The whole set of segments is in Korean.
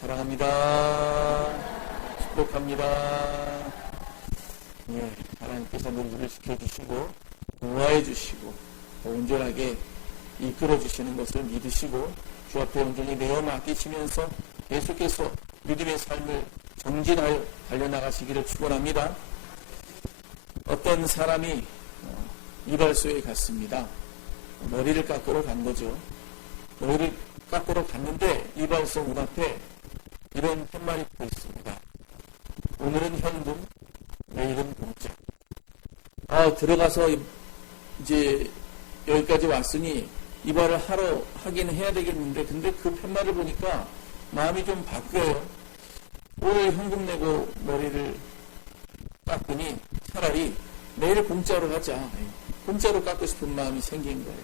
사랑합니다. 축복합니다. 네, 하나님께서 우리를 지켜주시고 보호해 주시고 온전하게 이끌어 주시는 것을 믿으시고 주 앞에 온전히 내어 맡기시면서 계속해서 믿음의 삶을 정진하여 달려나가시기를 축원합니다. 어떤 사람이 이발소에 갔습니다. 머리를 깎으러 간 거죠. 머리를 깎으러 갔는데 이발소 문 앞에 이런 팻말이 붙어 있습니다. 오늘은 현금, 내일은 공짜. 들어가서 이제 여기까지 왔으니 이발을 하긴 해야 되겠는데, 근데 그 팻말을 보니까 마음이 좀 바뀌어요. 오늘 현금 내고 머리를 깎으니 차라리 내일 공짜로 하자. 공짜로 깎고 싶은 마음이 생긴 거예요.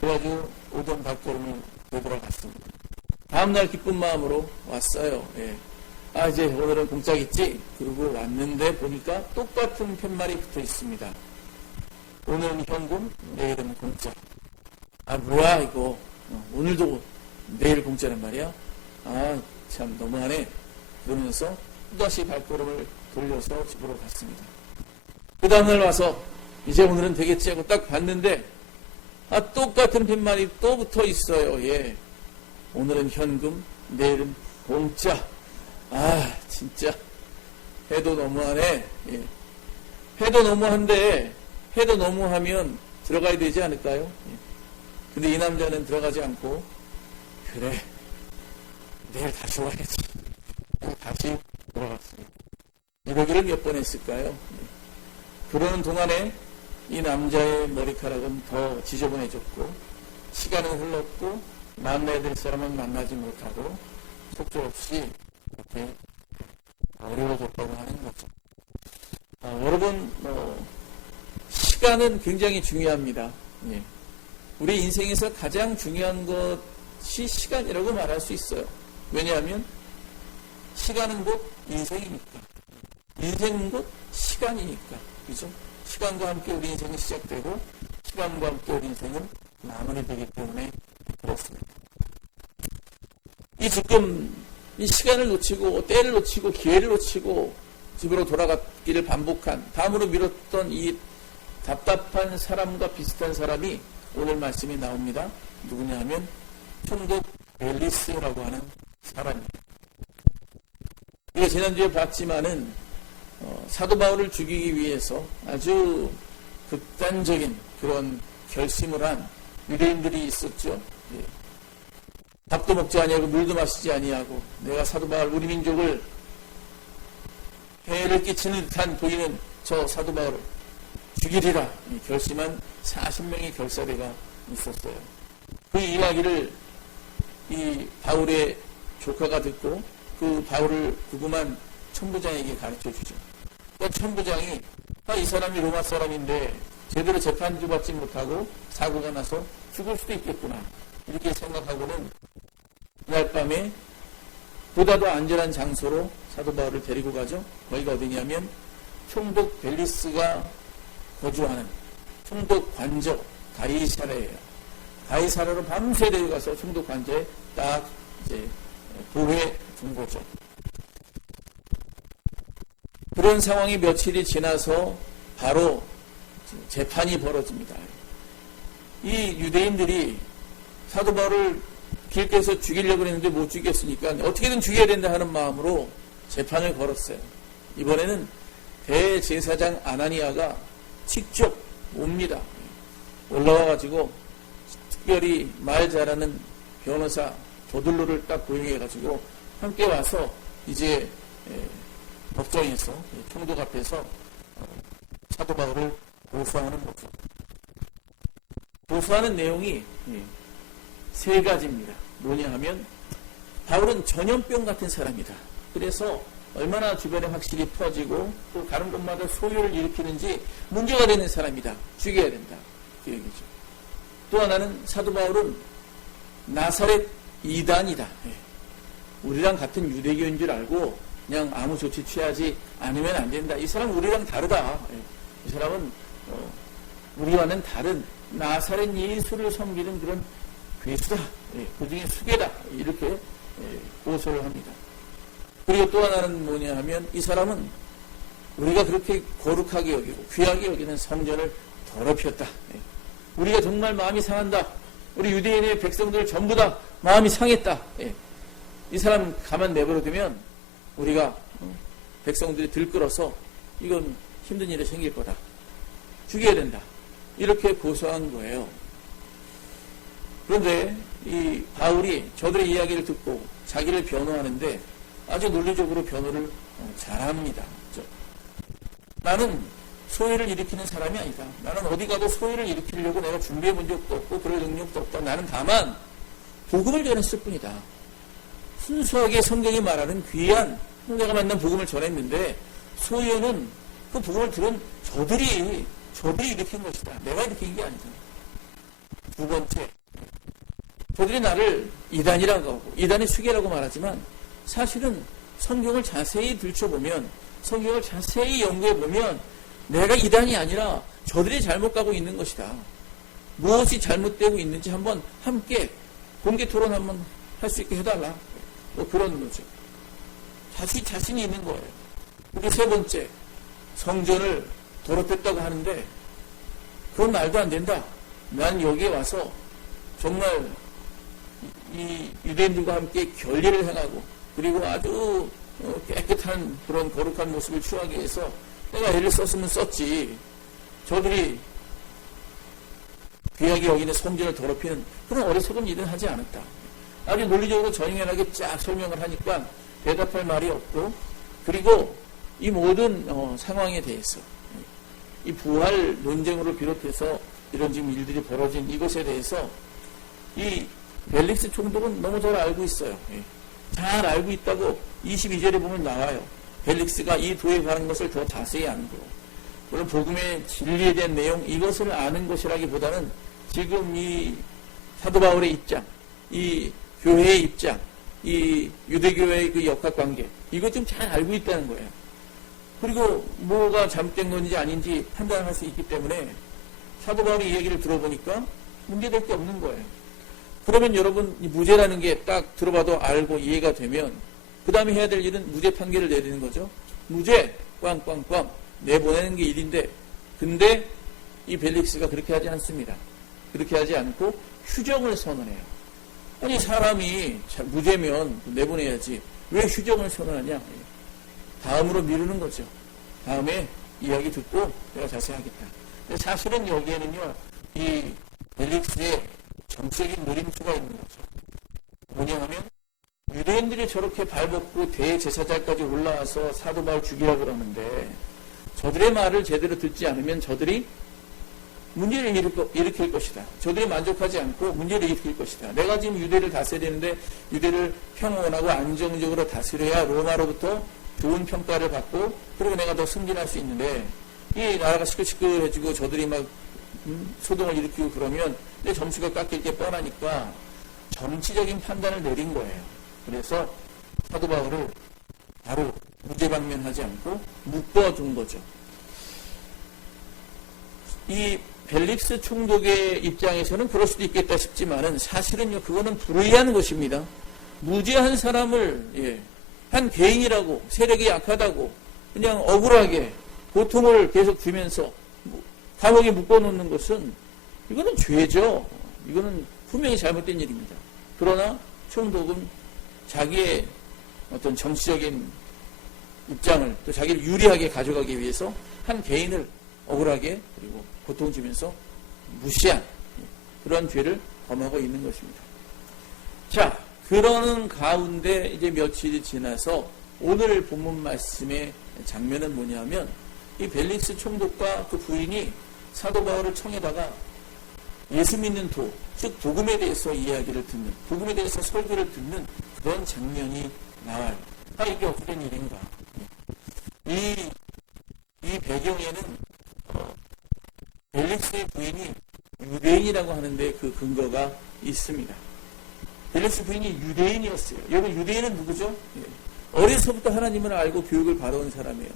그래가지고 오던 발걸음을 되돌아갔습니다. 다음날 기쁜 마음으로 왔어요. 이제 오늘은 공짜겠지? 그러고 왔는데 보니까 똑같은 팻말이 붙어 있습니다. 오늘은 현금, 내일은 공짜. 뭐야 이거. 오늘도 내일 공짜란 말이야? 참 너무하네. 그러면서 또다시 발걸음을 돌려서 집으로 갔습니다. 그 다음날 와서 이제 오늘은 되겠지 하고 딱 봤는데 똑같은 팻말이 또 붙어 있어요. 오늘은 현금, 내일은 공짜. 진짜 해도 너무하네. 해도 너무한데 해도 너무하면 들어가야 되지 않을까요? 근데 이 남자는 들어가지 않고 그래 내일 다시 와야지. 다시 돌아갔습니다. 이러기를 몇 번 했을까요? 그러는 동안에 이 남자의 머리카락은 더 지저분해졌고 시간은 흘렀고 만나야 될 사람은 만나지 못하고 속절없이 이렇게 어려워졌다고 하는 거죠. 여러분, 시간은 굉장히 중요합니다. 우리 인생에서 가장 중요한 것이 시간이라고 말할 수 있어요. 왜냐하면 시간은 곧 인생이니까. 인생은 곧 시간이니까. 그죠? 시간과 함께 우리 인생은 시작되고 시간과 함께 우리 인생은 마무리되기 때문에 그렇습니다. 이 시간을 놓치고 때를 놓치고 기회를 놓치고 집으로 돌아가기를 반복한 다음으로 미뤘던 이 답답한 사람과 비슷한 사람이 오늘 말씀이 나옵니다. 누구냐 하면 총독 벨리스라고 하는 사람입니다. 우리가 지난주에 봤지만은 사도 바울을 죽이기 위해서 아주 극단적인 그런 결심을 한 유대인들이 있었죠. 밥도 먹지 아니하고 물도 마시지 아니하고 내가 사도 바울 우리 민족을 해를 끼치는 듯한 보이는 저 사도 바울을 죽이리라 결심한 40명의 결사대가 있었어요. 그 이야기를 이 바울의 조카가 듣고 그 바울을 구금한 천부장에게 가르쳐 주죠. 그 천부장이 이 사람이 로마 사람인데 제대로 재판도 받지 못하고 사고가 나서 죽을 수도 있겠구나 이렇게 생각하고는 그날 밤에 보다도 안전한 장소로 사도 바울을 데리고 가죠. 거기가 어디냐면 총독 벨리스가 거주하는 총독 관저 가이사라예요. 가이사라로 밤새 데려가서 총독 관저에 딱 이제 보호해 준 거죠. 그런 상황이 며칠이 지나서 바로 재판이 벌어집니다. 이 유대인들이 사도 바울을 길가에서 죽이려고 했는데 못 죽였으니까 어떻게든 죽여야 된다 하는 마음으로 재판을 걸었어요. 이번에는 대제사장 아나니아가 직접 옵니다. 올라와가지고 특별히 말 잘하는 변호사 도들로를 딱 고용해가지고 함께 와서 이제 법정에서 총독 앞에서 사도 바울을 고소하는 거죠. 고소하는 내용이 세 가지입니다. 뭐냐 하면 바울은 전염병 같은 사람이다. 그래서 얼마나 주변에 확실히 퍼지고 또 다른 곳마다 소요를 일으키는지 문제가 되는 사람이다. 죽여야 된다. 그 얘기죠. 또 하나는 사도 바울은 나사렛 이단이다. 우리랑 같은 유대교인 줄 알고 그냥 아무 조치 취하지 않으면 안 된다. 이 사람은 우리랑 다르다. 이 사람은 우리와는 다른 나사렛 예수를 섬기는 그런 괴수다. 그 중에 수괴다. 이렇게 고소를 합니다. 그리고 또 하나는 뭐냐 하면 이 사람은 우리가 그렇게 거룩하게 여기고 귀하게 여기는 성전을 더럽혔다. 우리가 정말 마음이 상한다. 우리 유대인의 백성들 전부 다 마음이 상했다. 이 사람 가만 내버려두면 우리가 백성들이 들끓어서 이건 힘든 일이 생길 거다. 죽여야 된다. 이렇게 고소한 거예요. 그런데 이 바울이 저들의 이야기를 듣고 자기를 변호하는데 아주 논리적으로 변호를 잘합니다. 나는 소위를 일으키는 사람이 아니다. 나는 어디 가도 소위를 일으키려고 내가 준비해 본 적도 없고 그럴 능력도 없다. 나는 다만 복음을 전했을 뿐이다. 순수하게 성경이 말하는 귀한 내가 만난 복음을 전했는데 소위는 그 복음을 들은 저들이 일으킨 것이다. 내가 일으킨 게 아니다. 두 번째, 저들이 나를 이단이라고 하고 이단의 수계라고 말하지만 사실은 성경을 자세히 들춰보면 성경을 자세히 연구해보면 내가 이단이 아니라 저들이 잘못 가고 있는 것이다. 무엇이 잘못되고 있는지 한번 함께 공개 토론 한번 할 수 있게 해달라. 뭐 그런 거죠. 자신이 있는 거예요. 그리고 세 번째, 성전을 더럽혔다고 하는데 그건 말도 안 된다. 난 여기에 와서 정말 이 유대인들과 함께 결례를 행하고 그리고 아주 깨끗한 그런 거룩한 모습을 취하기 위해서 내가 애를 썼으면 썼지. 저들이 귀하게 여기는 성전을 더럽히는 그런 어리석은 일은 하지 않았다. 아주 논리적으로 전형연하게 쫙 설명을 하니까 대답할 말이 없고 그리고 이 모든 상황에 대해서 이 부활 논쟁으로 비롯해서 이런 지금 일들이 벌어진 이것에 대해서 이 벨릭스 총독은 너무 잘 알고 있어요. 잘 알고 있다고 22절에 보면 나와요. 벨릭스가 이 도에 관한 것을 더 자세히 아는 거. 물론 복음의 진리에 대한 내용 이것을 아는 것이라기보다는 지금 이 사도 바울의 입장, 이 교회의 입장, 이 유대교회의 그 역학관계 이것 좀 잘 알고 있다는 거예요. 그리고 뭐가 잘못된 건지 아닌지 판단할 수 있기 때문에 사도 바울의 이야기를 들어보니까 문제될 게 없는 거예요. 그러면 여러분 무죄라는 게 딱 들어봐도 알고 이해가 되면 그 다음에 해야 될 일은 무죄 판결을 내리는 거죠. 무죄 꽝꽝꽝 내보내는 게 일인데 근데 이 벨릭스가 그렇게 하지 않습니다. 그렇게 하지 않고 휴정을 선언해요. 아니 사람이 무죄면 내보내야지 왜 휴정을 선언하냐. 다음으로 미루는 거죠. 다음에 이야기 듣고 내가 자세히 하겠다. 근데 사실은 여기에는요 이 벨릭스의 정치적인 노림수가 있는 거죠. 뭐냐 하면 유대인들이 저렇게 발벗고 대제사장까지 올라와서 사도 바울 죽이라고 그러는데 저들의 말을 제대로 듣지 않으면 저들이 문제를 일으킬 것이다. 저들이 만족하지 않고 문제를 일으킬 것이다. 내가 지금 유대를 다스려야 되는데 유대를 평온하고 안정적으로 다스려야 로마로부터 좋은 평가를 받고 그리고 내가 더 승진할 수 있는데 이 나라가 시끌시끌해지고 저들이 막 소동을 일으키고 그러면 내 점수가 깎일 게 뻔하니까 정치적인 판단을 내린 거예요. 그래서 사도 바울을 바로 무죄방면하지 않고 묶어둔 거죠. 이 벨릭스 총독의 입장에서는 그럴 수도 있겠다 싶지만은 사실은요 그거는 불의한 것입니다. 무죄한 사람을 한 개인이라고 세력이 약하다고 그냥 억울하게 고통을 계속 주면서 감옥에 묶어놓는 것은 이거는 죄죠. 이거는 분명히 잘못된 일입니다. 그러나 총독은 자기의 어떤 정치적인 입장을 또 자기를 유리하게 가져가기 위해서 한 개인을 억울하게 그리고 고통 주면서 무시한 그런 죄를 범하고 있는 것입니다. 자, 그러는 가운데 이제 며칠이 지나서 오늘 본문 말씀의 장면은 뭐냐면 이 벨릭스 총독과 그 부인이 사도 바울을 청에다가 예수 믿는 도, 즉 복음에 대해서 이야기를 듣는, 복음에 대해서 설교를 듣는 그런 장면이 나와요. 이게 어떻게 된 일인가? 이 배경에는 벨릭스의 부인이 유대인이라고 하는데 그 근거가 있습니다. 벨릭스 부인이 유대인이었어요. 여러분 유대인은 누구죠? 어려서부터 하나님을 알고 교육을 받아온 사람이에요.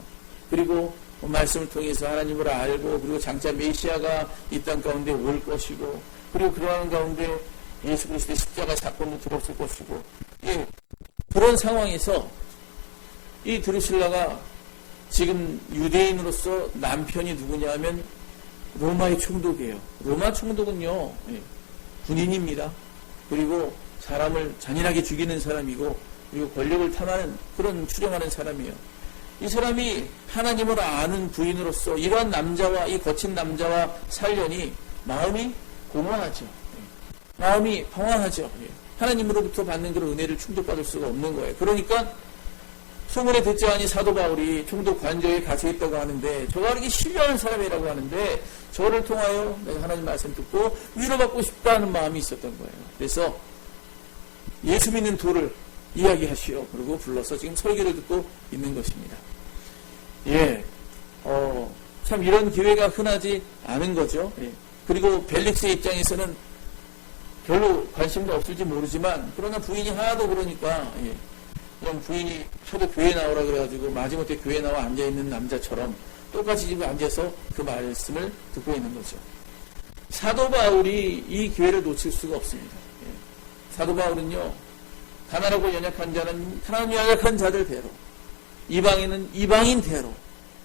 그리고 말씀을 통해서 하나님을 알고 그리고 장차 메시아가 이 땅 가운데 올 것이고 그리고 그러한 가운데 예수 그리스도의 십자가 사건도 들었을 것이고 그런 상황에서 이 드루실라가 지금 유대인으로서 남편이 누구냐 하면 로마의 총독이에요. 로마 총독은요, 군인입니다. 그리고 사람을 잔인하게 죽이는 사람이고, 그리고 권력을 탐하는 그런 추종하는 사람이에요. 이 사람이 하나님을 아는 부인으로서 이러한 남자와, 이 거친 남자와 살려니 마음이 공허하죠. 마음이 방황하죠. 하나님으로부터 받는 그런 은혜를 충족받을 수가 없는 거예요. 그러니까 소문에 듣지 않니 사도 바울이 총독 관저에 갇혀 있다고 하는데, 저가 이렇게 신뢰하는 사람이라고 하는데, 저를 통하여 내가 하나님 말씀 듣고 위로받고 싶다는 마음이 있었던 거예요. 그래서 예수 믿는 도를 이야기하시오. 그리고 불러서 지금 설교를 듣고 있는 것입니다. 참 이런 기회가 흔하지 않은 거죠. 그리고 벨릭스의 입장에서는 별로 관심도 없을지 모르지만, 그러나 부인이 하나도 그러니까, 그냥 부인이 하도 교회 나오라 그래가지고 마지못해 교회 나와 앉아있는 남자처럼 똑같이 지금 앉아서 그 말씀을 듣고 있는 거죠. 사도 바울이 이 기회를 놓칠 수가 없습니다. 사도 바울은요, 가난하고 연약한 자는 가난하고 연약한 자들대로, 이방인은 이방인대로,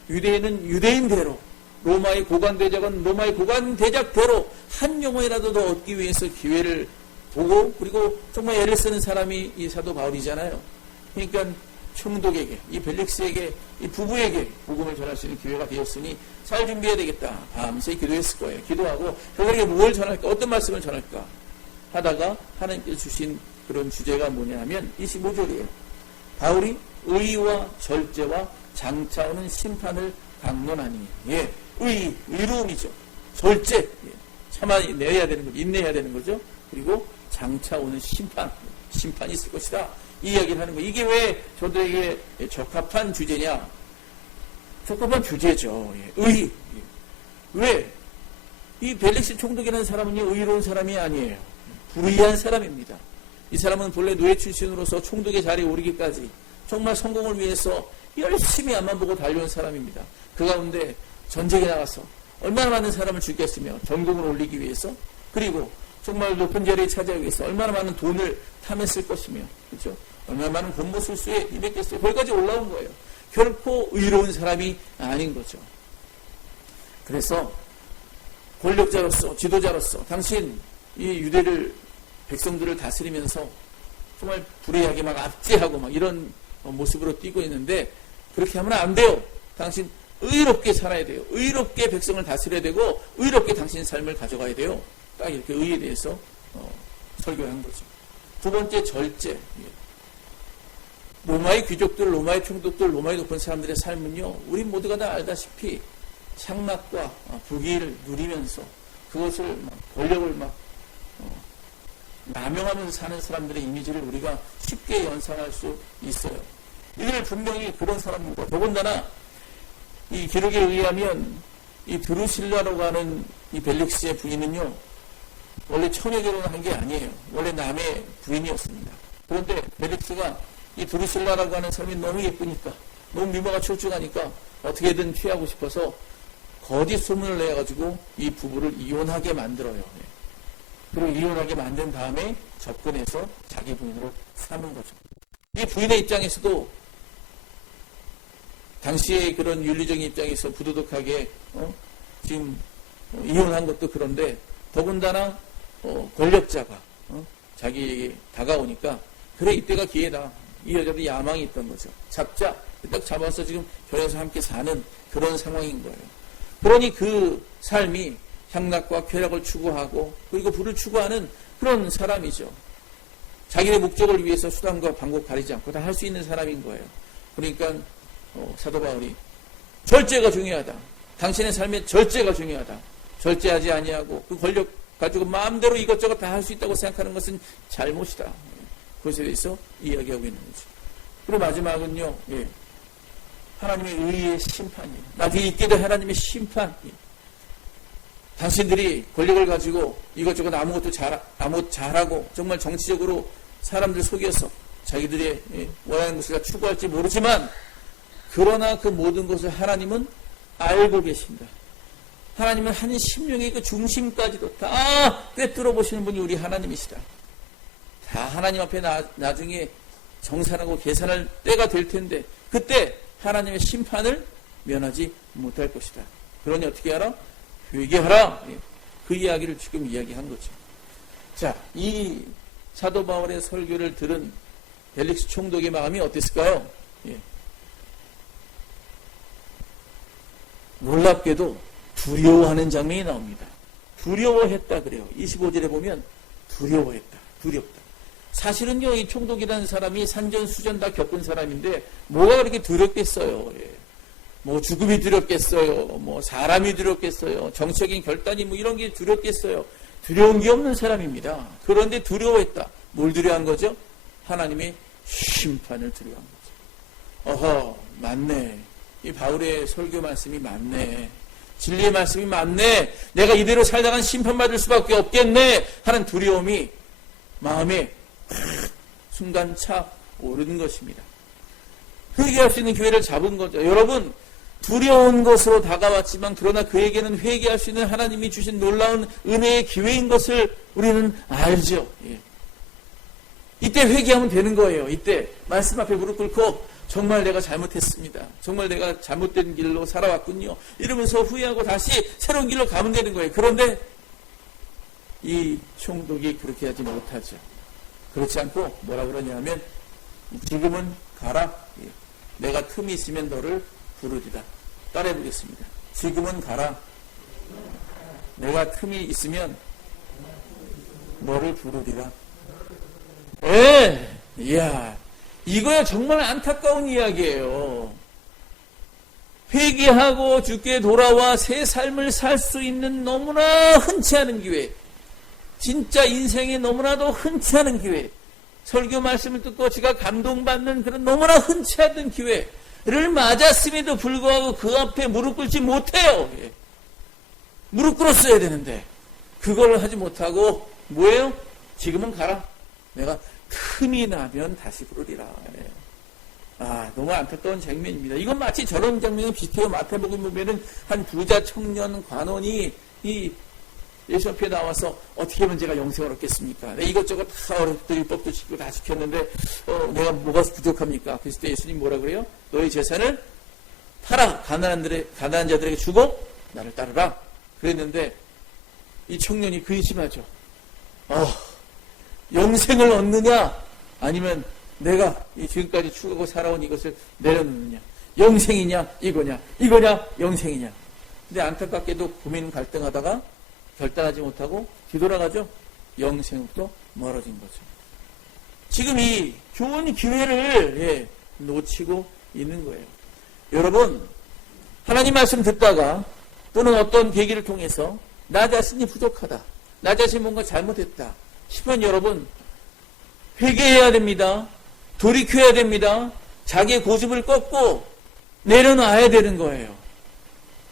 유대인은 유대인대로, 로마의 고관대작은 로마의 고관대작대로 한 영혼이라도 더 얻기 위해서 기회를 보고, 그리고 정말 애를 쓰는 사람이 이 사도 바울이잖아요. 그러니까 총독에게, 이 벨릭스에게, 이 부부에게 복음을 전할 수 있는 기회가 되었으니 잘 준비해야 되겠다. 밤새 기도했을 거예요. 기도하고 그들에게 뭘 전할까, 어떤 말씀을 전할까 하다가 하나님께서 주신 그런 주제가 뭐냐 하면 25절이에요. 바울이 의와 절제와 장차 오는 심판을 강론하니, 의로움이죠. 절제, 참아내야 되는 거죠. 인내해야 되는 거죠. 그리고 장차 오는 심판이 있을 것이다. 이 이야기를 하는 거예요. 이게 왜 저들에게 적합한 주제냐? 적합한 주제죠. 의. 왜? 이 벨릭스 총독이라는 사람은요, 의로운 사람이 아니에요. 불의한 사람입니다. 이 사람은 본래 노예 출신으로서 총독의 자리에 오르기까지 정말 성공을 위해서 열심히 앞만 보고 달려온 사람입니다. 그 가운데 전쟁에 나가서 얼마나 많은 사람을 죽였으며 전공을 올리기 위해서, 그리고 정말 높은 자리에 차지하기 위해서 얼마나 많은 돈을 탐했을 것이며, 그렇죠? 얼마나 많은 공모술수에 임했겠어요. 거기까지 올라온 거예요. 결코 의로운 사람이 아닌 거죠. 그래서 권력자로서, 지도자로서 당신 이 유대를, 백성들을 다스리면서 정말 불의하게 막 압제하고 막 이런 모습으로 뛰고 있는데, 그렇게 하면 안 돼요. 당신 의롭게 살아야 돼요. 의롭게 백성을 다스려야 되고, 의롭게 당신 삶을 가져가야 돼요. 딱 이렇게 의에 대해서 설교한 거죠. 두 번째, 절제. 로마의 귀족들, 로마의 총독들, 로마의 높은 사람들의 삶은요, 우리 모두가 다 알다시피 향락과 부귀를 누리면서 그것을 권력을 남용하면서 사는 사람들의 이미지를 우리가 쉽게 연상할 수 있어요. 이들 분명히 그런 사람입니다. 더군다나 이 기록에 의하면 이 드루실라라고 하는 이 벨릭스의 부인은요, 원래 처녀 결혼을 한 게 아니에요. 원래 남의 부인이었습니다. 그런데 벨릭스가 이 드루실라라고 하는 사람이 너무 예쁘니까, 너무 미모가 출중하니까 어떻게든 취하고 싶어서 거짓 소문을 내가지고 이 부부를 이혼하게 만들어요. 그리고 이혼하게 만든 다음에 접근해서 자기 부인으로 삼은 거죠. 이 부인의 입장에서도 당시의 그런 윤리적인 입장에서 부도덕하게 지금 이혼한 것도 그런데, 더군다나 권력자가 자기에게 다가오니까, 그래 이때가 기회다. 이 여자도 야망이 있던 거죠. 잡자. 딱 잡아서 지금 결혼해서 함께 사는 그런 상황인 거예요. 그러니 그 삶이 향락과 쾌락을 추구하고, 그리고 부를 추구하는 그런 사람이죠. 자기의 목적을 위해서 수단과 방법 가리지 않고 다 할 수 있는 사람인 거예요. 그러니까 사도 바울이 절제가 중요하다. 당신의 삶에 절제가 중요하다. 절제하지 아니하고 그 권력 가지고 마음대로 이것저것 다 할 수 있다고 생각하는 것은 잘못이다. 그것에 대해서 이야기하고 있는 거죠. 그리고 마지막은요, 하나님의 의의 심판이에요. 나중에 있게 될 하나님의 심판. 당신들이 권력을 가지고 이것저것 아무것도 잘하고 정말 정치적으로 사람들 속여서 자기들의 원하는 것을 추구할지 모르지만, 그러나 그 모든 것을 하나님은 알고 계신다. 하나님은 한 심령의 그 중심까지도 다 꿰뚫어 보시는 분이 우리 하나님이시다. 다 하나님 앞에 나중에 정산하고 계산할 때가 될 텐데 그때 하나님의 심판을 면하지 못할 것이다. 그러니 어떻게 하라? 회개하라. 그 이야기를 지금 이야기한 거죠. 자, 이 사도 바울의 설교를 들은 벨릭스 총독의 마음이 어땠을까요? 예. 놀랍게도 두려워하는 장면이 나옵니다. 두려워했다 그래요. 25절에 보면 두려워했다. 두렵다. 사실은요, 이 총독이라는 사람이 산전수전 다 겪은 사람인데 뭐가 그렇게 두렵겠어요. 예. 뭐 죽음이 두렵겠어요. 뭐 사람이 두렵겠어요. 정치적인 결단이 뭐 이런 게 두렵겠어요. 두려운 게 없는 사람입니다. 그런데 두려워했다. 뭘 두려워한 거죠? 하나님의 심판을 두려워한 거죠. 어허, 맞네. 이 바울의 설교 말씀이 맞네. 진리의 말씀이 맞네. 내가 이대로 살다간 심판받을 수밖에 없겠네 하는 두려움이 마음에 순간 차 오르는 것입니다. 회개할 수 있는 기회를 잡은 거죠. 여러분, 두려운 것으로 다가왔지만 그러나 그에게는 회개할 수 있는 하나님이 주신 놀라운 은혜의 기회인 것을 우리는 알죠. 예. 이때 회개하면 되는 거예요. 이때 말씀 앞에 무릎 꿇고 정말 내가 잘못했습니다. 정말 내가 잘못된 길로 살아왔군요. 이러면서 후회하고 다시 새로운 길로 가면 되는 거예요. 그런데 이 총독이 그렇게 하지 못하죠. 그렇지 않고 뭐라 그러냐면 지금은 가라. 예. 내가 틈이 있으면 너를 부르리라. 따라해 보겠습니다. 지금은 가라. 내가 틈이 있으면 너를 부르리라. 이야, 이거야 정말 안타까운 이야기예요. 회개하고 주께 돌아와 새 삶을 살 수 있는 너무나 흔치 않은 기회, 진짜 인생에 너무나도 흔치 않은 기회, 설교 말씀을 듣고 제가 감동받는 그런 너무나 흔치 않은 기회를 맞았음에도 불구하고 그 앞에 무릎 꿇지 못해요. 무릎 꿇었어야 되는데 그걸 하지 못하고 뭐예요? 지금은 가라. 내가 틈이 나면 다시 부르리라. 너무 안타까운 장면입니다. 이건 마치 저런 장면이 비슷해요. 마태복음 보면은 한 부자 청년 관원이 이 예수 앞에 나와서 어떻게 하면 제가 영생을 얻겠습니까? 이것저것 다 율법도 지키고 다 지켰는데 내가 뭐가 부족합니까? 그랬을 때 예수님 뭐라 그래요? 너의 재산을 팔아 가난한 자들에게 주고 나를 따르라. 그랬는데 이 청년이 근심하죠. 영생을 얻느냐 아니면 내가 지금까지 추구하고 살아온 이것을 내려놓느냐, 영생이냐 이거냐 영생이냐. 근데 안타깝게도 고민 갈등하다가 결단하지 못하고 뒤돌아가죠. 영생부터 멀어진 거죠. 지금 이 좋은 기회를 놓치고 있는 거예요. 여러분, 하나님 말씀 듣다가 또는 어떤 계기를 통해서 나 자신이 부족하다, 나 자신이 뭔가 잘못했다 싶으면 여러분 회개해야 됩니다. 돌이켜야 됩니다. 자기의 고집을 꺾고 내려놔야 되는 거예요.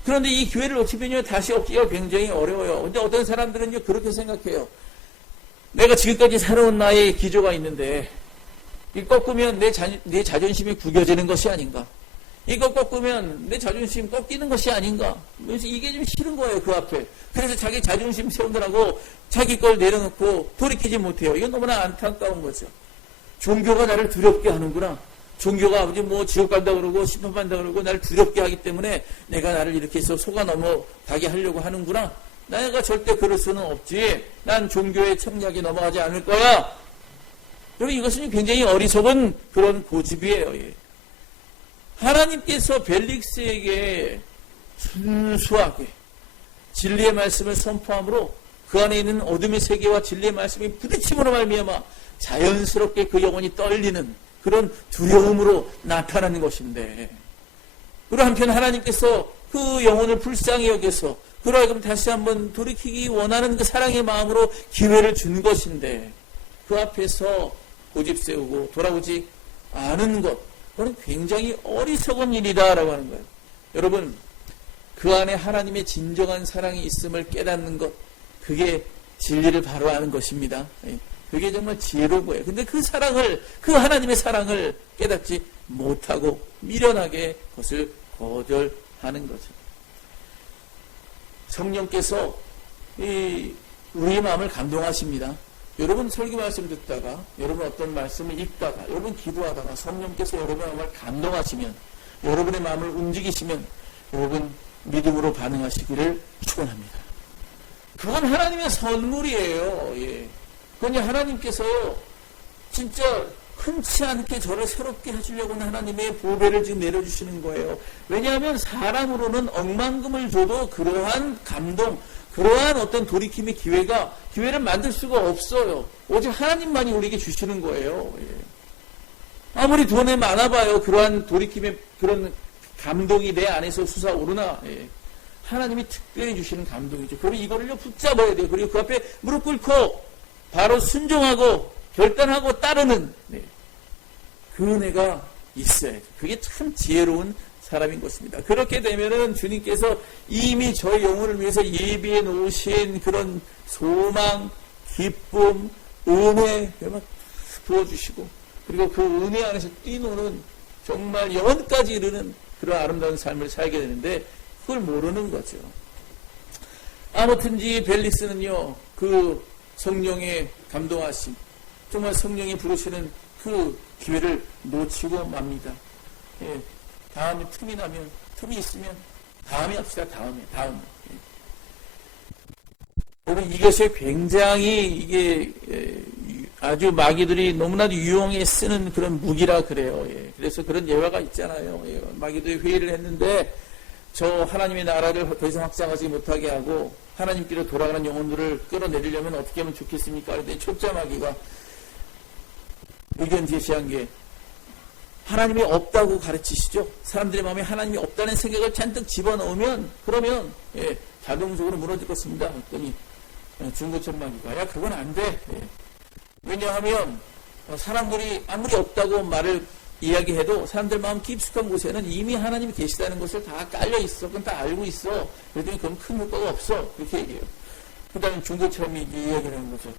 그런데 이 기회를 놓치면요 다시 얻기가 굉장히 어려워요. 근데 어떤 사람들은요 그렇게 생각해요. 내가 지금까지 살아온 나의 기조가 있는데 이거 꺾으면 내 자존심이 구겨지는 것이 아닌가? 이거 꺾으면 내 자존심 꺾이는 것이 아닌가? 그래서 이게 좀 싫은 거예요, 그 앞에. 그래서 자기 자존심 세우느라고 자기 걸 내려놓고 돌이키지 못해요. 이건 너무나 안타까운 거죠. 종교가 나를 두렵게 하는구나. 종교가 아버지 지옥 간다 그러고 심판받는다 그러고 나를 두렵게 하기 때문에 내가 나를 이렇게 해서 속아 넘어가게 하려고 하는구나. 내가 절대 그럴 수는 없지. 난 종교의 청약에 넘어가지 않을 거야. 여러분, 이것은 굉장히 어리석은 그런 고집이에요. 하나님께서 벨릭스에게 순수하게 진리의 말씀을 선포함으로 그 안에 있는 어둠의 세계와 진리의 말씀이 부딪힘으로 말미암아 자연스럽게 그 영혼이 떨리는 그런 두려움으로 나타나는 것인데, 그리고 한편 하나님께서 그 영혼을 불쌍히 여겨서 그로 하여금 다시 한번 돌이키기 원하는 그 사랑의 마음으로 기회를 준 것인데 그 앞에서 고집 세우고 돌아오지 않은 것, 그건 굉장히 어리석은 일이다라고 하는 거예요. 여러분, 그 안에 하나님의 진정한 사랑이 있음을 깨닫는 것, 그게 진리를 바로 아는 것입니다. 그게 정말 지혜로운 거예요. 근데 그 하나님의 사랑을 깨닫지 못하고 미련하게 그것을 거절하는 거죠. 성령께서 우리의 마음을 감동하십니다. 여러분 설교 말씀 듣다가, 여러분 어떤 말씀을 읽다가, 여러분 기도하다가 성령께서 여러분의 마음을 감동하시면, 여러분의 마음을 움직이시면 여러분 믿음으로 반응하시기를 축원합니다. 그건 하나님의 선물이에요. 예. 그건 하나님께서 진짜 흔치 않게 저를 새롭게 해주려고 하는 하나님의 보배를 지금 내려주시는 거예요. 왜냐하면 사람으로는 억만금을 줘도 그러한 감동, 그러한 어떤 돌이킴의 기회를 만들 수가 없어요. 오직 하나님만이 우리에게 주시는 거예요. 예. 아무리 돈이 많아봐요. 그러한 돌이킴의 그런 감동이 내 안에서 솟아오르나. 예. 하나님이 특별히 주시는 감동이죠. 그럼 이거를요 붙잡아야 돼요. 그리고 그 앞에 무릎 꿇고 바로 순종하고 결단하고 따르는 그 은혜가 있어야죠. 그게 참 지혜로운 사람인 것입니다. 그렇게 되면은 주님께서 이미 저의 영혼을 위해서 예비해 놓으신 그런 소망, 기쁨, 은혜 부어주시고, 그리고 그 은혜 안에서 뛰노는 정말 영원까지 이르는 그런 아름다운 삶을 살게 되는데 그걸 모르는 거죠. 아무튼지 벨리스는요, 그 성령의 감동하심, 정말 성령이 부르시는 그 기회를 놓치고 맙니다. 예, 다음에 틈이 있으면 다음에 합시다. 다음에. 예. 여러분 이것이 굉장히 이게 아주 마귀들이 너무나도 유용해 쓰는 그런 무기라 그래요. 예. 그래서 그런 예화가 있잖아요. 예. 마귀들이 회의를 했는데 저 하나님의 나라를 더 이상 확장하지 못하게 하고 하나님께로 돌아가는 영혼들을 끌어내리려면 어떻게 하면 좋겠습니까? 그런데 초짜 마귀가 의견 제시한 게 하나님이 없다고 가르치시죠. 사람들의 마음에 하나님이 없다는 생각을 잔뜩 집어넣으면 그러면 예, 자동적으로 무너질 것입니다. 했더니 중고천 마귀가 야 그건 안 돼. 예. 왜냐하면 사람들이 아무리 없다고 말을 이야기해도 사람들 마음 깊숙한 곳에는 이미 하나님이 계시다는 것을 다 깔려 있어. 그건 다 알고 있어. 그랬더니 그럼 큰 효과가 없어. 그렇게 얘기해요. 그 다음에 중고처럼 이야기를 하는 거죠.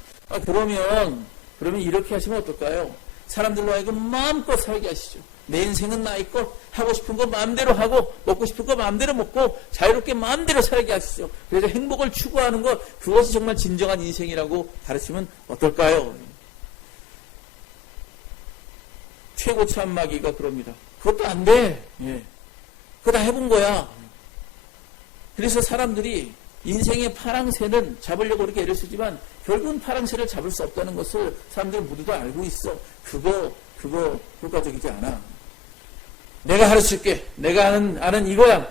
그러면 이렇게 하시면 어떨까요? 사람들로 하여금 마음껏 살게 하시죠. 내 인생은 나의 것, 하고 싶은 거 마음대로 하고 먹고 싶은 거 마음대로 먹고 자유롭게 마음대로 살게 하시죠. 그래서 행복을 추구하는 것, 그것이 정말 진정한 인생이라고 가르치면 어떨까요? 최고참 마귀가 그럽니다. 그것도 안 돼. 예. 그거 다 해본 거야. 그래서 사람들이 인생의 파랑새는 잡으려고 그렇게 애를 쓰지만 결국은 파랑새를 잡을 수 없다는 것을 사람들이 모두 다 알고 있어. 그거 효과적이지 않아. 내가 가르칠게. 내가 아는 이거야.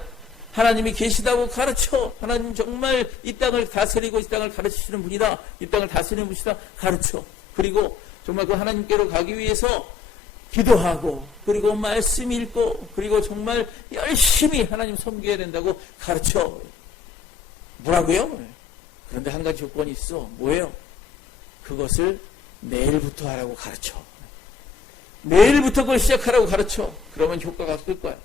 하나님이 계시다고 가르쳐. 하나님 정말 이 땅을 다스리고 이 땅을 가르치시는 분이다. 이 땅을 다스리는 분이다. 가르쳐. 그리고 정말 그 하나님께로 가기 위해서 기도하고 그리고 말씀 읽고 그리고 정말 열심히 하나님 섬겨야 된다고 가르쳐. 뭐라고요? 그런데 한 가지 조건이 있어. 뭐예요? 그것을 내일부터 하라고 가르쳐. 내일부터 그걸 시작하라고 가르쳐. 그러면 효과가 클 거야.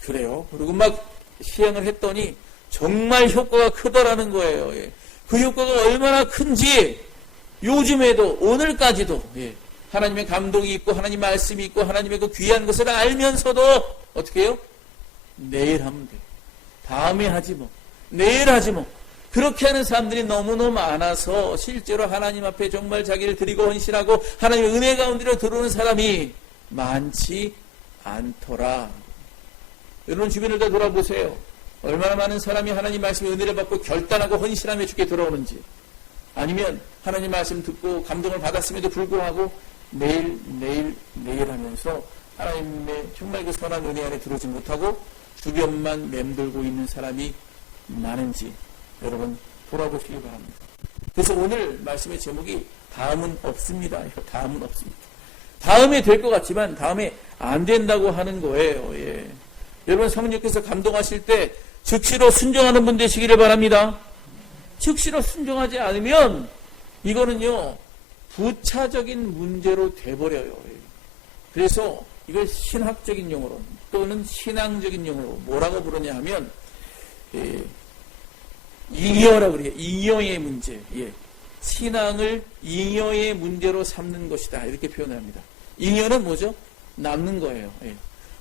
그래요. 그리고 막 시행을 했더니 정말 효과가 크더라는 거예요. 예. 그 효과가 얼마나 큰지 요즘에도 오늘까지도 하나님의 감동이 있고 하나님 말씀이 있고 하나님의 그 귀한 것을 알면서도 어떻게 해요? 내일 하면 돼. 다음에 하지 뭐. 내일 하지 뭐. 그렇게 하는 사람들이 너무너무 많아서 실제로 하나님 앞에 정말 자기를 드리고 헌신하고 하나님의 은혜 가운데로 들어오는 사람이 많지 않더라. 여러분 주변을 다 돌아보세요. 얼마나 많은 사람이 하나님 말씀의 은혜를 받고 결단하고 헌신하며 주께 돌아오는지. 아니면 하나님 말씀 듣고 감동을 받았음에도 불구하고 내일 하면서 하나님의 정말 그 선한 은혜 안에 들어오지 못하고 주변만 맴돌고 있는 사람이 많은지 여러분 돌아보시기 바랍니다. 그래서 오늘 말씀의 제목이 다음은 없습니다. 다음은 없습니다. 다음에 될 것 같지만 다음에 안 된다고 하는 거예요. 예. 여러분 성령께서 감동하실 때 즉시로 순종하는 분 되시기를 바랍니다. 즉시로 순종하지 않으면 이거는요 부차적인 문제로 돼버려요. 그래서 이걸 신학적인 용어로 또는 신앙적인 용어로 뭐라고 부르냐 하면 잉여라고 그래요. 잉여의 문제. 예. 신앙을 잉여의 문제로 삼는 것이다. 이렇게 표현합니다. 잉여는 뭐죠? 남는 거예요. 예.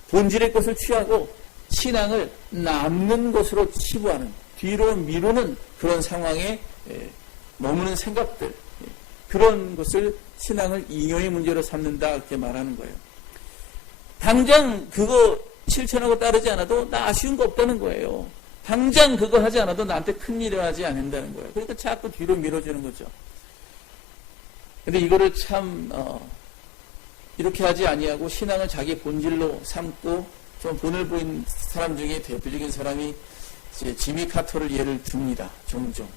본질의 것을 취하고 신앙을 남는 것으로 치부하는 뒤로 미루는 그런 상황에 머무는 생각들. 그런 것을 신앙을 잉여의 문제로 삼는다 이렇게 말하는 거예요. 당장 그거 실천하고 따르지 않아도 나 아쉬운 거 없다는 거예요. 당장 그거 하지 않아도 나한테 큰일을 하지 않는다는 거예요. 그러니까 자꾸 뒤로 밀어주는 거죠. 근데 이거를 참 이렇게 하지 아니하고 신앙을 자기 본질로 삼고 좀 본을 보인 사람 중에 대표적인 사람이 이제 지미 카터를 예를 듭니다. 종종.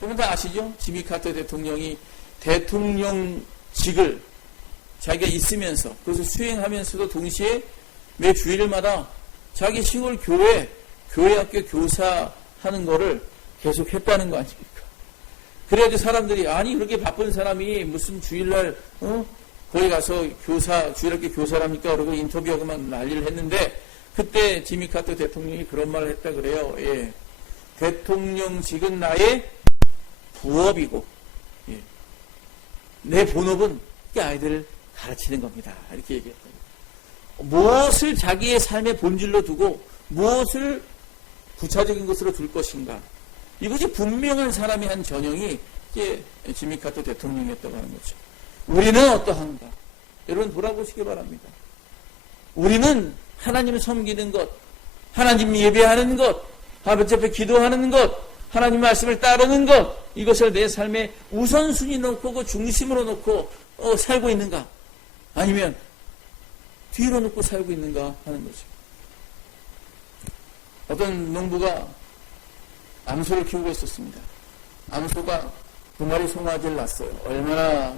여러분 다 아시죠? 지미 카터 대통령이 대통령직을 자기가 있으면서 그것을 수행하면서도 동시에 매 주일마다 자기 시골 교회 학교 교사하는 거를 계속 했다는 거 아닙니까? 그래야지 사람들이 아니 그렇게 바쁜 사람이 무슨 주일날 거기 가서 주일학교 교사랍니까? 그러고 인터뷰하고 막 난리를 했는데 그때 지미 카터 대통령이 그런 말을 했다 그래요. 예. 대통령직은 나의 부업이고 예. 내 본업은 이 아이들을 가르치는 겁니다. 이렇게 얘기했다. 무엇을 자기의 삶의 본질로 두고 무엇을 부차적인 것으로 둘 것인가. 이것이 분명한 사람의 한 전형이 이제 지미 카터 대통령이었다고 하는 거죠. 우리는 어떠한가? 여러분 돌아보시기 바랍니다. 우리는 하나님을 섬기는 것, 하나님 예배하는 것, 아버지 앞에 기도하는 것, 하나님 말씀을 따르는 것, 이것을 내 삶의 우선순위 놓고 그 중심으로 놓고 살고 있는가? 아니면 뒤로 놓고 살고 있는가 하는 거죠. 어떤 농부가 암소를 키우고 있었습니다. 암소가 2마리 송아지를 낳았어요. 얼마나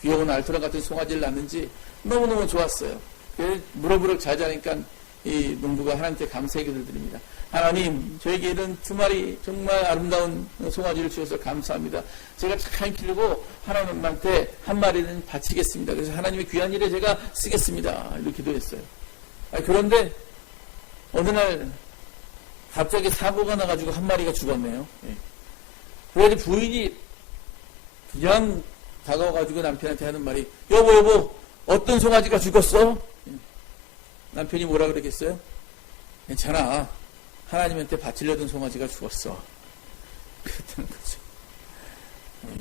귀여운 알토란 같은 송아지를 낳는지 너무너무 좋았어요. 무럭무럭 잘 자니까 이 농부가 하나님께 감사의 기도를 드립니다. 하나님, 저에게는 2마리 정말 아름다운 송아지를 주셔서 감사합니다. 제가 잘 기르고 하나님한테 1마리는 바치겠습니다. 그래서 하나님의 귀한 일에 제가 쓰겠습니다. 이렇게 기도했어요. 그런데 어느 날 갑자기 사고가 나가지고 1마리가 죽었네요. 예. 그래서 부인이 그냥 다가와가지고 남편한테 하는 말이 여보 어떤 송아지가 죽었어? 예. 남편이 뭐라 그러겠어요? 괜찮아. 하나님한테 바치려던 송아지가 죽었어. 그랬다는 거죠. 예.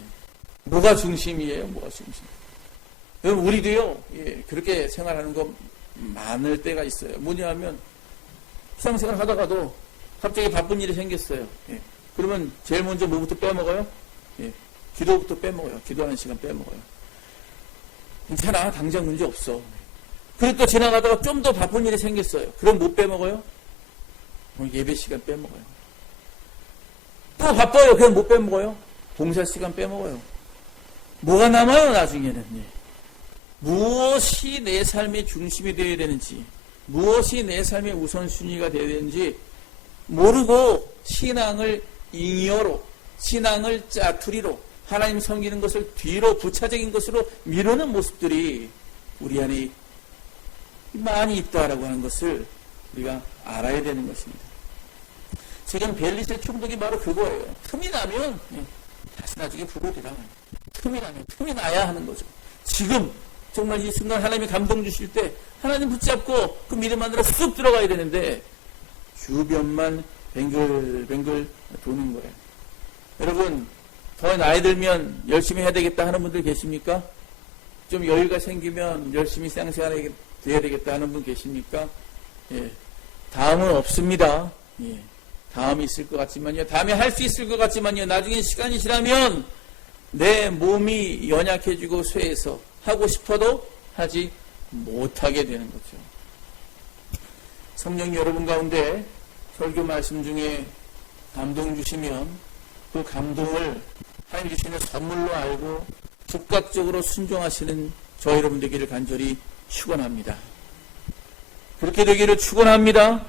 뭐가 중심이에요? 뭐가 중심? 여러분 우리도요. 예, 그렇게 생활하는 거 많을 때가 있어요. 뭐냐 하면 일상생활 하다가도 갑자기 바쁜 일이 생겼어요. 예. 그러면 제일 먼저 뭐부터 빼먹어요? 예. 기도부터 빼먹어요. 기도하는 시간 빼먹어요. 괜찮아. 당장 문제 없어. 그리고 또 지나가다가 좀 더 바쁜 일이 생겼어요. 그럼 못 빼먹어요? 예배 시간 빼먹어요. 또 바빠요. 그럼 못 빼먹어요? 봉사 시간 빼먹어요. 뭐가 남아요? 나중에는. 예. 무엇이 내 삶의 중심이 되어야 되는지 무엇이 내 삶의 우선순위가 되어야 되는지 모르고 신앙을 잉여로 신앙을 짜투리로 하나님 섬기는 것을 뒤로 부차적인 것으로 미루는 모습들이 우리 안에 많이 있다라고 하는 것을 우리가 알아야 되는 것입니다. 지금 벨리스의 충동이 바로 그거예요. 틈이 나면 다시 나중에 부르리라. 틈이 나야 하는 거죠. 지금 정말 이 순간 하나님이 감동 주실 때 하나님 붙잡고 그 믿음 안으로 쑥 들어가야 되는데 주변만 뱅글뱅글 도는 거예요. 여러분 더 나이 들면 열심히 해야 되겠다 하는 분들 계십니까? 좀 여유가 생기면 열심히 생활해야 되겠다 하는 분 계십니까? 예. 다음은 없습니다. 예. 다음이 있을 것 같지만요. 다음에 할 수 있을 것 같지만요. 나중에 시간이 지나면 내 몸이 연약해지고 쇠해서 하고 싶어도 하지 못하게 되는 거죠. 성령이 여러분 가운데 설교 말씀 중에 감동 주시면 그 감동을 하나님 주시는 선물로 알고 즉각적으로 순종하시는 저 여러분 되기를 간절히 축원합니다. 그렇게 되기를 축원합니다.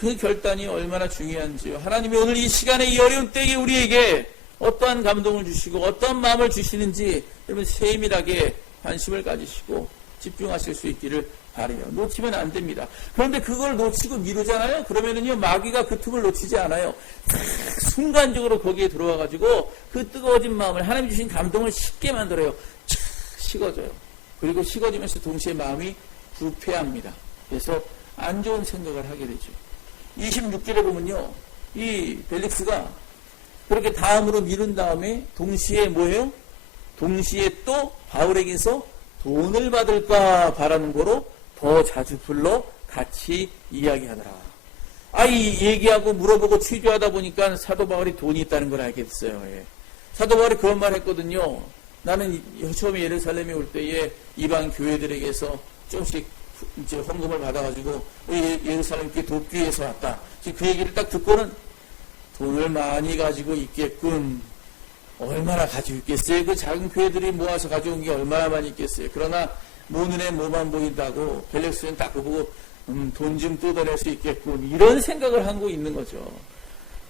그 결단이 얼마나 중요한지요. 하나님이 오늘 이 시간에 이 어려운 때에 우리에게 어떠한 감동을 주시고 어떠한 마음을 주시는지 여러분 세밀하게 관심을 가지시고 집중하실 수 있기를 바라요. 놓치면 안 됩니다. 그런데 그걸 놓치고 미루잖아요. 그러면은요 마귀가 그 틈을 놓치지 않아요. 순간적으로 거기에 들어와가지고 그 뜨거워진 마음을 하나님 주신 감동을 쉽게 만들어요. 식어져요. 그리고 식어지면서 동시에 마음이 부패합니다. 그래서 안 좋은 생각을 하게 되죠. 26절에 보면요, 이 벨릭스가 그렇게 다음으로 미룬 다음에 동시에 뭐예요? 동시에 또 바울에게서 돈을 받을까 바라는 거로 더 자주 불러 같이 이야기하더라. 이 얘기하고 물어보고 취조하다 보니까 사도 바울이 돈이 있다는 걸 알게 됐어요. 예. 사도 바울이 그런 말 했거든요. 나는 처음에 예루살렘에 올 때에 이방 교회들에게서 조금씩 이제 헌금을 받아가지고 예루살렘 교회 돕기위해서 왔다. 지금 그 얘기를 딱 듣고는 돈을 많이 가지고 있겠군. 얼마나 가지고 있겠어요? 그 작은 교회들이 모아서 가져온 게 얼마나 많이 있겠어요? 그러나 모눈에 뭐만 보인다고 벨렉스는 딱 보고 돈 좀 뜯어낼 수 있겠군. 이런 생각을 하고 있는 거죠.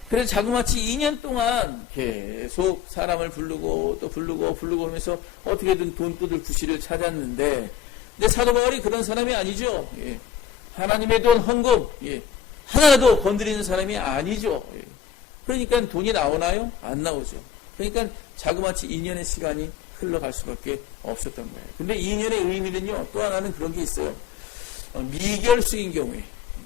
그래서 자그마치 2년 동안 계속 사람을 부르고 또 부르고 하면서 어떻게든 돈 뜯을 구실을 찾았는데, 근데 사도 바울이 그런 사람이 아니죠. 예. 하나님의 돈 헌금 하나도 건드리는 사람이 아니죠. 예. 그러니까 돈이 나오나요? 안 나오죠. 그러니까 자그마치 2년의 시간이 흘러갈 수밖에 없었던 거예요. 근데 2년의 의미는요, 또 하나는 그런 게 있어요. 미결수인 경우에,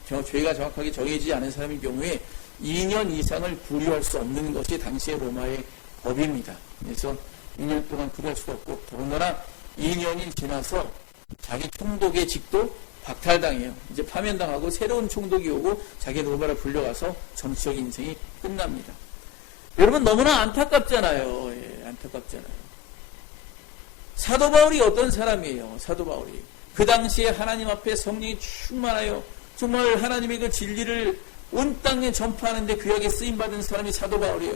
죄가 정확하게 정해지지 않은 사람인 경우에 2년 이상을 불유할 수 없는 것이 당시의 로마의 법입니다. 그래서 2년 동안 불유할 수가 없고, 더군다나 2년이 지나서 자기 총독의 직도 박탈당해요. 이제 파면당하고 새로운 총독이 오고 자기 로마로 불려가서 정치적 인생이 끝납니다. 여러분, 너무나 안타깝잖아요. 예, 안타깝잖아요. 사도 바울이 어떤 사람이에요? 사도 바울이 그 당시에 하나님 앞에 성령이 충만하여 정말 하나님의 그 진리를 온 땅에 전파하는데 귀하게 쓰임받은 사람이 사도 바울이에요.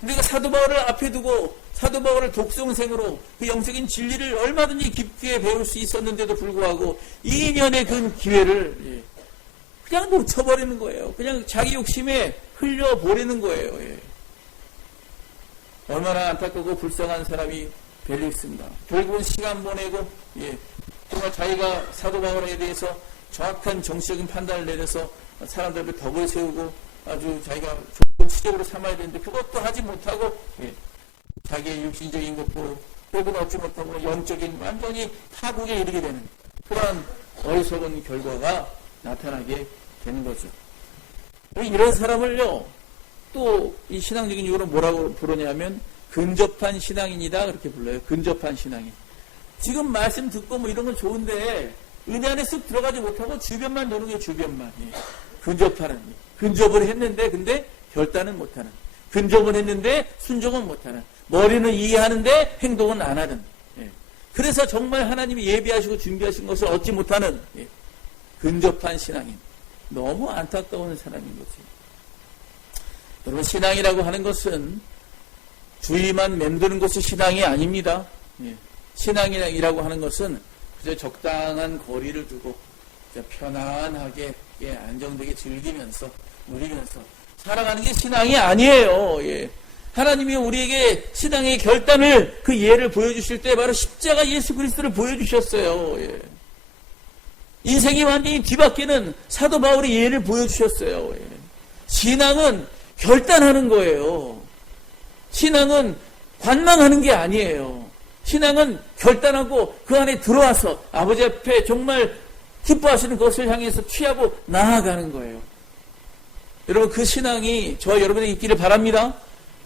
근데 그 사도 바울을 앞에 두고 사도 바울을 독송생으로 그 영적인 진리를 얼마든지 깊게 배울 수 있었는데도 불구하고 2년의 그 기회를 그냥 놓쳐버리는 거예요. 그냥 자기 욕심에 흘려버리는 거예요. 예. 얼마나 안타깝고 불쌍한 사람이 벨릭스인가. 결국은 시간 보내고 정말 자기가 사도 바울에 대해서 정확한 정치적인 판단을 내려서 사람들 앞에 덕을 세우고 아주 자기가 좋은 치적으로 삼아야 되는데 그것도 하지 못하고 자기의 육신적인 것도 결국은 얻지 못하고 영적인 완전히 타국에 이르게 되는 그러한 어리석은 결과가 나타나게 되는 거죠. 이런 사람을요, 또 이 신앙적인 이유로 뭐라고 부르냐면 근접한 신앙인이다 그렇게 불러요. 근접한 신앙인. 지금 말씀 듣고 뭐 이런 건 좋은데 은혜 안에 쓱 들어가지 못하고 주변만 노는 게 주변만. 근접하는. 근접을 했는데 근데 결단은 못하는. 근접을 했는데 순종은 못하는. 머리는 이해하는데 행동은 안 하는. 그래서 정말 하나님이 예비하시고 준비하신 것을 얻지 못하는 근접한 신앙인. 너무 안타까운 사람인 거지. 여러분, 신앙이라고 하는 것은 주의만 맴드는 것이 신앙이 아닙니다. 신앙이라고 하는 것은 그저 적당한 거리를 두고 편안하게 안정되게 즐기면서 누리면서 살아가는 게 신앙이 아니에요. 하나님이 우리에게 신앙의 결단을 그 예를 보여주실 때 바로 십자가 예수 그리스도를 보여주셨어요. 인생이 완전히 뒤바뀌는 사도 바울의 예를 보여주셨어요. 신앙은 결단하는 거예요. 신앙은 관망하는 게 아니에요. 신앙은 결단하고 그 안에 들어와서 아버지 앞에 정말 기뻐하시는 것을 향해서 취하고 나아가는 거예요. 여러분, 그 신앙이 저와 여러분에게 있기를 바랍니다.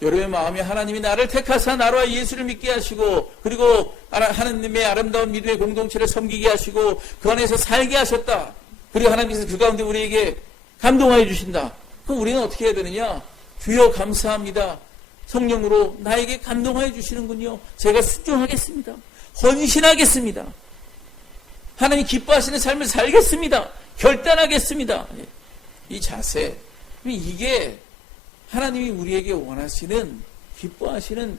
여러분의 마음에 하나님이 나를 택하사 나로 예수를 믿게 하시고 그리고 하나님의 아름다운 믿음의 공동체를 섬기게 하시고 그 안에서 살게 하셨다. 그리고 하나님께서 그 가운데 우리에게 감동하여 주신다. 그럼 우리는 어떻게 해야 되느냐? 주여 감사합니다. 성령으로 나에게 감동하여 주시는군요. 제가 순종하겠습니다. 헌신하겠습니다. 하나님 기뻐하시는 삶을 살겠습니다. 결단하겠습니다. 이 자세, 이게 하나님이 우리에게 원하시는 기뻐하시는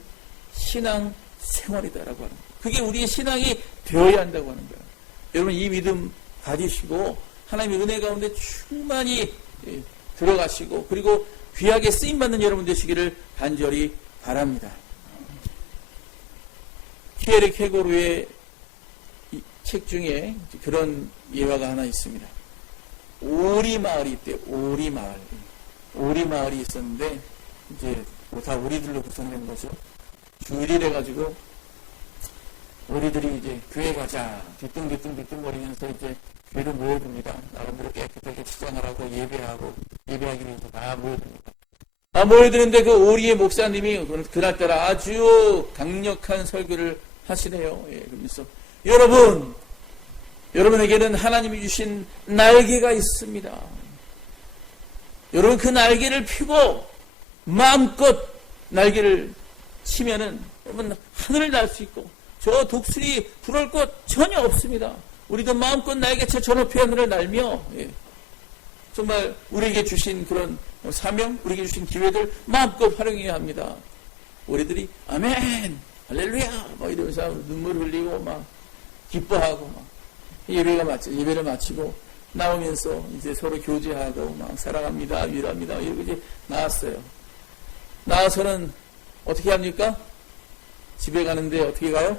신앙 생활이다라고 하는 거예요. 그게 우리의 신앙이 되어야 한다고 하는 거예요. 여러분, 이 믿음 가지시고 하나님의 은혜 가운데 충만히 들어가시고 그리고 귀하게 쓰임받는 여러분 되시기를 간절히 바랍니다. 키에르 케고르의 책 중에 그런 예화가 하나 있습니다. 오리 마을이 있대요. 오리 마을. 오리 마을이 있었는데 이제 다 오리들로 구성된 거죠. 주일이래 가지고 오리들이 이제 교회 가자 뒤뚱거리면서 이제 교회로 모여듭니다. 나름대로 깨끗하게 치장하라고 예배하기 위해서 다 모여듭니다. 모여드는데 그 오리의 목사님이 그날따라 아주 강력한 설교를 하시네요. 예, 그러면서 여러분에게는 하나님이 주신 날개가 있습니다. 여러분 그 날개를 펴고 마음껏 날개를 치면은 여러분 하늘을 날 수 있고 저 독수리 부러울 것 전혀 없습니다. 우리도 마음껏 날개쳐 저 높이 하늘을 날며 정말 우리에게 주신 그런 사명, 우리에게 주신 기회들 마음껏 활용해야 합니다. 우리들이 아멘, 할렐루야 막 이러면서 눈물 흘리고 막 기뻐하고 막 예배를 마치고 나오면서 이제 서로 교제하고 막 사랑합니다, 위로합니다 이러고 이제 나왔어요. 나와서는 어떻게 합니까? 집에 가는데 어떻게 가요?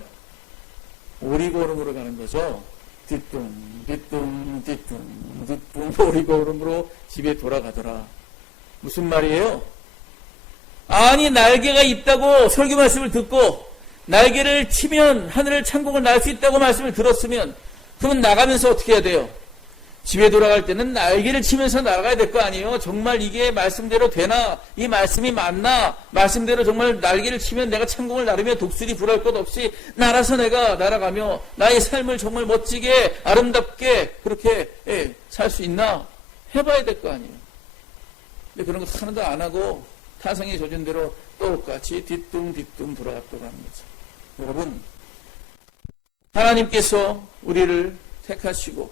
오리걸음으로 가는 거죠. 뒤뚱 오리걸음으로 집에 돌아가더라. 무슨 말이에요? 아니 날개가 있다고 설교 말씀을 듣고 날개를 치면 하늘을 천국을 날 수 있다고 말씀을 들었으면 그러면 나가면서 어떻게 해야 돼요? 집에 돌아갈 때는 날개를 치면서 날아가야 될 거 아니에요? 정말 이게 말씀대로 되나? 이 말씀이 맞나? 말씀대로 정말 날개를 치면 내가 천국을 나르며 독수리 부러울 것 없이 날아서 내가 날아가며 나의 삶을 정말 멋지게 아름답게 그렇게 살 수 있나? 해봐야 될 거 아니에요? 근데 그런 거 하나도 안 하고 타성에 젖은 대로 똑같이 뒤뚱 돌아갔다고 하는 거죠. 여러분, 하나님께서 우리를 택하시고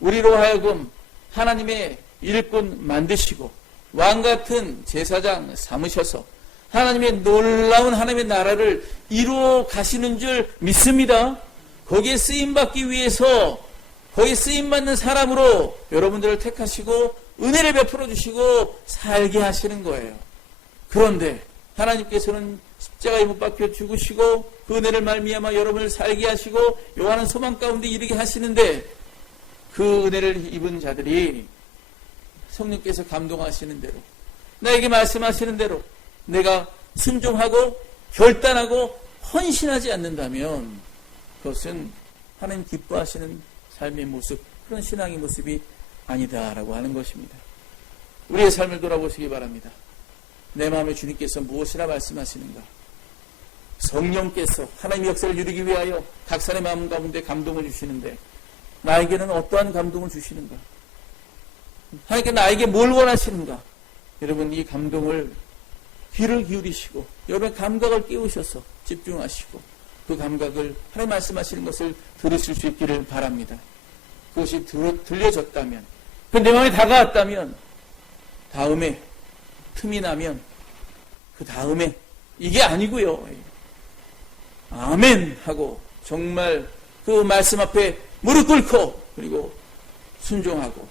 우리로 하여금 하나님의 일꾼 만드시고 왕같은 제사장 삼으셔서 하나님의 놀라운 하나님의 나라를 이루어 가시는 줄 믿습니다. 거기에 쓰임받기 위해서 거기에 쓰임받는 사람으로 여러분들을 택하시고 은혜를 베풀어 주시고 살게 하시는 거예요. 그런데 하나님께서는 십자가에 못 박혀 죽으시고 그 은혜를 말미암아 여러분을 살게 하시고 요한은 소망 가운데 이르게 하시는데 그 은혜를 입은 자들이 성령께서 감동하시는 대로 나에게 말씀하시는 대로 내가 순종하고 결단하고 헌신하지 않는다면 그것은 하나님 기뻐하시는 삶의 모습, 그런 신앙의 모습이 아니다라고 하는 것입니다. 우리의 삶을 돌아보시기 바랍니다. 내 마음에 주님께서 무엇이라 말씀하시는가? 성령께서 하나님의 역사를 이루기 위하여 각 사람의 마음 가운데 감동을 주시는데 나에게는 어떠한 감동을 주시는가? 하나님께 나에게 뭘 원하시는가? 여러분 이 감동을 귀를 기울이시고 여러분의 감각을 깨우셔서 집중하시고 그 감각을 하나님 말씀하시는 것을 들으실 수 있기를 바랍니다. 그것이 들려졌다면 그 내 마음에 다가왔다면 다음에 틈이 나면 그 다음에 이게 아니고요. 아멘 하고 정말 그 말씀 앞에 무릎 꿇고 그리고 순종하고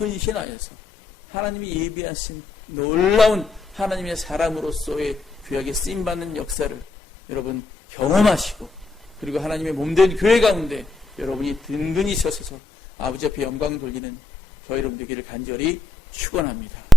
헌신하여서 하나님이 예비하신 놀라운 하나님의 사람으로서의 귀하게 쓰임받는 역사를 여러분 경험하시고 그리고 하나님의 몸된 교회 가운데 여러분이 든든히 서셔서 아버지 앞에 영광 돌리는 저희 여러분 되기를 간절히 축원합니다.